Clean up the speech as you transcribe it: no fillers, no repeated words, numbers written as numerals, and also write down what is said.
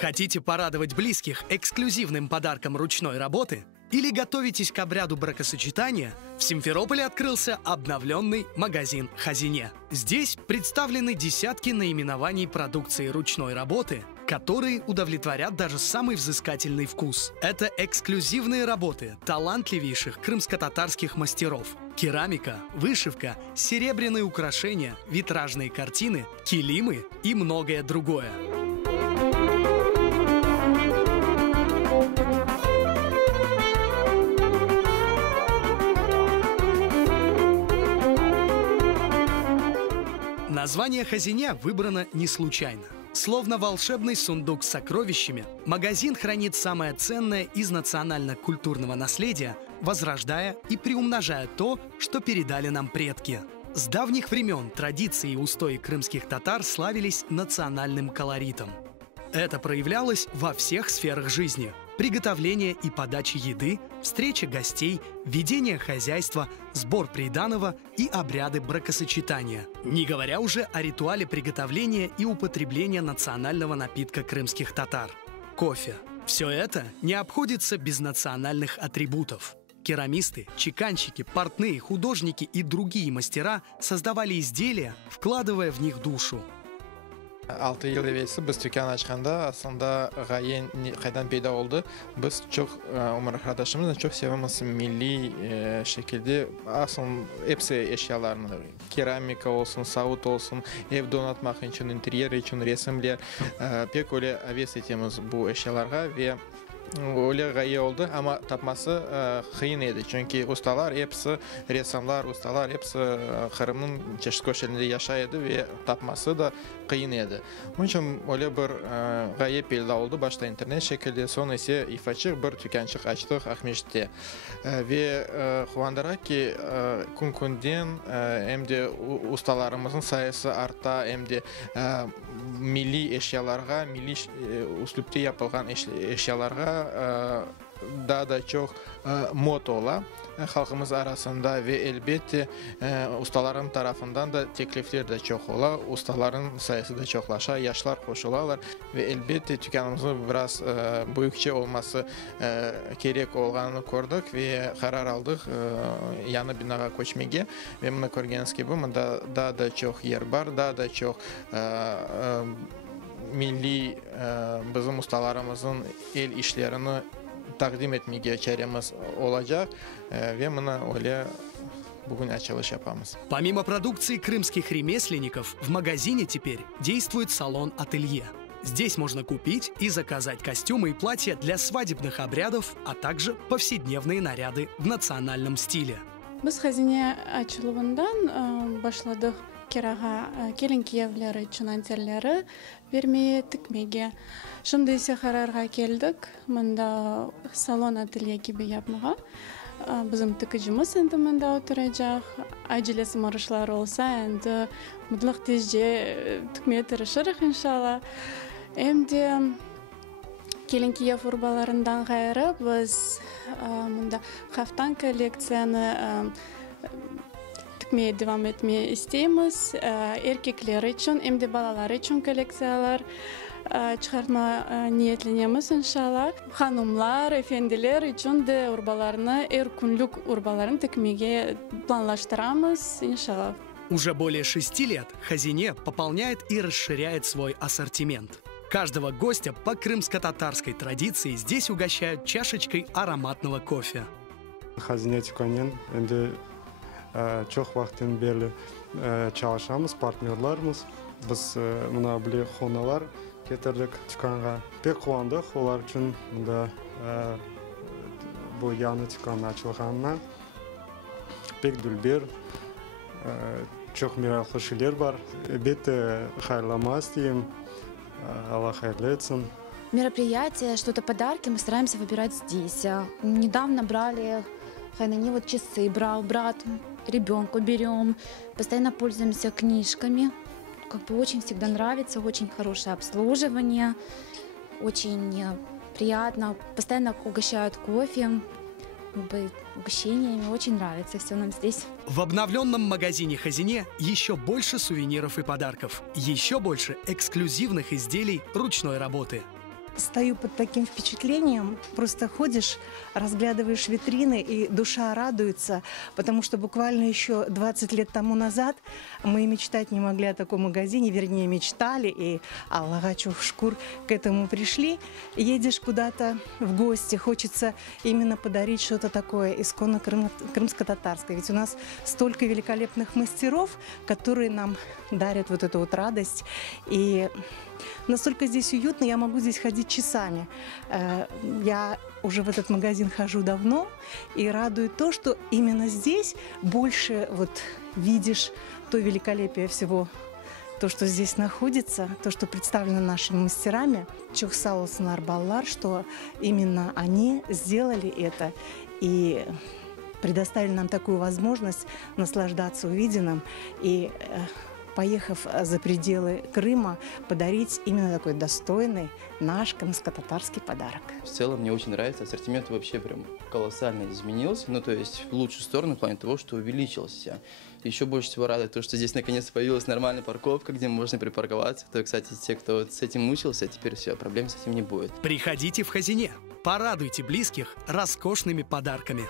Хотите порадовать близких эксклюзивным подарком ручной работы? Или готовитесь к обряду бракосочетания? В Симферополе открылся обновленный магазин «Хазине». Здесь представлены десятки наименований продукции ручной работы, которые удовлетворят даже самый взыскательный вкус. Это эксклюзивные работы талантливейших крымско-татарских мастеров. Керамика, вышивка, серебряные украшения, витражные картины, килимы и многое другое. Название «Хазине» выбрано не случайно. Словно волшебный сундук с сокровищами, магазин хранит самое ценное из национально-культурного наследия, возрождая и приумножая то, что передали нам предки. С давних времен традиции и устои крымских татар славились национальным колоритом. Это проявлялось во всех сферах жизни: приготовление и подача еды, встреча гостей, ведение хозяйства, сбор приданого и обряды бракосочетания. Не говоря уже о ритуале приготовления и употребления национального напитка крымских татар – кофе. Все это не обходится без национальных атрибутов. Керамисты, чеканщики, портные, художники и другие мастера создавали изделия, вкладывая в них душу. 6 ел evvelsi biz dükkan açkanda aslında gaye kaydan peyda oldu. Biz çok Umar arkadaşımızla çok sevdiğimiz milli şekilde aslında hepsi eşyalarını, keramika olsun, sağut olsun, ev donatmak için, interiyer için resimler pek öyle heves ettiğimiz bu eşyalarga ve öyle gaye oldu ama tapması kıyın edi. Çünkü ustalar hepsi ressamlar, ustalar hepsi Kırım'ın çeşitli köşelerinde yaşaydı ve tapması da kıyın edi. Onun için öyle bir gaye peyda oldu. Başta internet şekilde, sonra ise ifaçık bir tükençik açtık Akmeş'te. Ve kuvandırak ki kun-kunden hem de ustalarımızın sayısı artta, hem de milli eşyalarga, milli üslupta yapılgan eşyalarga daha da çok mod ola halkımız arasında ve elbette ustaların tarafından da teklifler de çok ola. Ustaların sayısı da çoklaşa, yaşlar koşularlar ve elbette dükkanımızın biraz büyükçe olması gerek olduğunu gördük ve karar aldık yanı binaya koşmaya ve bunu gördüğünüz gibi daha da çok yer var, daha da çok milli bizim ustalarımızın el işlerini takdim etmeye çaremiz olacak ve buna öyle bugün açılış yapamız. Помимо продукции крымских ремесленников, в магазине теперь действует салон-ателье. Здесь можно купить и заказать костюмы и платья для свадебных обрядов, а также повседневные наряды в национальном стиле. Biz Хазине açılımından başladık kiraga kelin kiyevleri için anterleri vermeye tikmege. Şimdi ise kararga keldik. Mında salon atelye gibi yapmağa. Bizim tıkıcımız endi mında oturacak. Acelesi marışlar olsa endi mutlak tezce tikmeye tırışırıq inşallah. Hem de kelin kiyev urbalarından gayrı biz mında kaftan kolleksiyonu tikmeye devam etmeye isteyimiz. Erkekler için hem de balalar için koleksiyalar çıkartma niyetlenemiz inşallah. Hanımlar, efendiler için de urbalarını, erkunluk urbalarını tikmeye planlaştıramız inşallah. Уже более 6 лет «Хазине» пополняет и расширяет свой ассортимент. Каждого гостя по крымско-татарской традиции здесь угощают чашечкой ароматного кофе. «Хазине» dükkanın çok vaktin beri çalışamız, partnerlarımız. Biz buna bile konular getirdik dükkanға. Pek kuvandıq, onlar için da bu yanı dükkanın açılğanına. Pek dülber, çok meraklı şeyler var. Elbette hayırlamaz diyeyim. Allah hayırlı etsin. Мероприятия, что-то подарки мы стараемся выбирать здесь. Недавно брали Хайнани вот часы, брал брат, ребенку берем. Постоянно пользуемся книжками. Как бы очень всегда нравится, очень хорошее обслуживание, очень приятно. Постоянно угощают кофе, угощениями. Очень нравится все нам здесь. В обновленном магазине «Хазине» еще больше сувениров и подарков. Еще больше эксклюзивных изделий ручной работы. стою под таким впечатлением. Просто ходишь, разглядываешь витрины, и душа радуется, потому что буквально еще 20 лет тому назад мы и мечтать не могли о таком магазине, вернее, мечтали, и Аллаха шкур к этому пришли. Едешь куда-то в гости, хочется именно подарить что-то такое исконно крымско-татарское. Ведь у нас столько великолепных мастеров, которые нам дарят вот эту вот радость. И настолько здесь уютно, я могу здесь ходить часами. Я уже в этот магазин хожу давно, и радует то, что именно здесь больше вот видишь то великолепие всего, то, что здесь находится, то, что представлено нашими мастерами. Чох сау олсунар балалар, что именно они сделали это и предоставили нам такую возможность наслаждаться увиденным и, поехав за пределы Крыма, подарить именно такой достойный наш крымско-татарский подарок. В целом мне очень нравится, ассортимент вообще прям колоссально изменился, ну то есть в лучшую сторону в плане того, что увеличился. Еще больше всего радует то, что здесь наконец-то появилась нормальная парковка, где можно припарковаться. То, кстати, те, кто с этим мучился, теперь все, проблем с этим не будет. Приходите в Хазине, порадуйте близких роскошными подарками.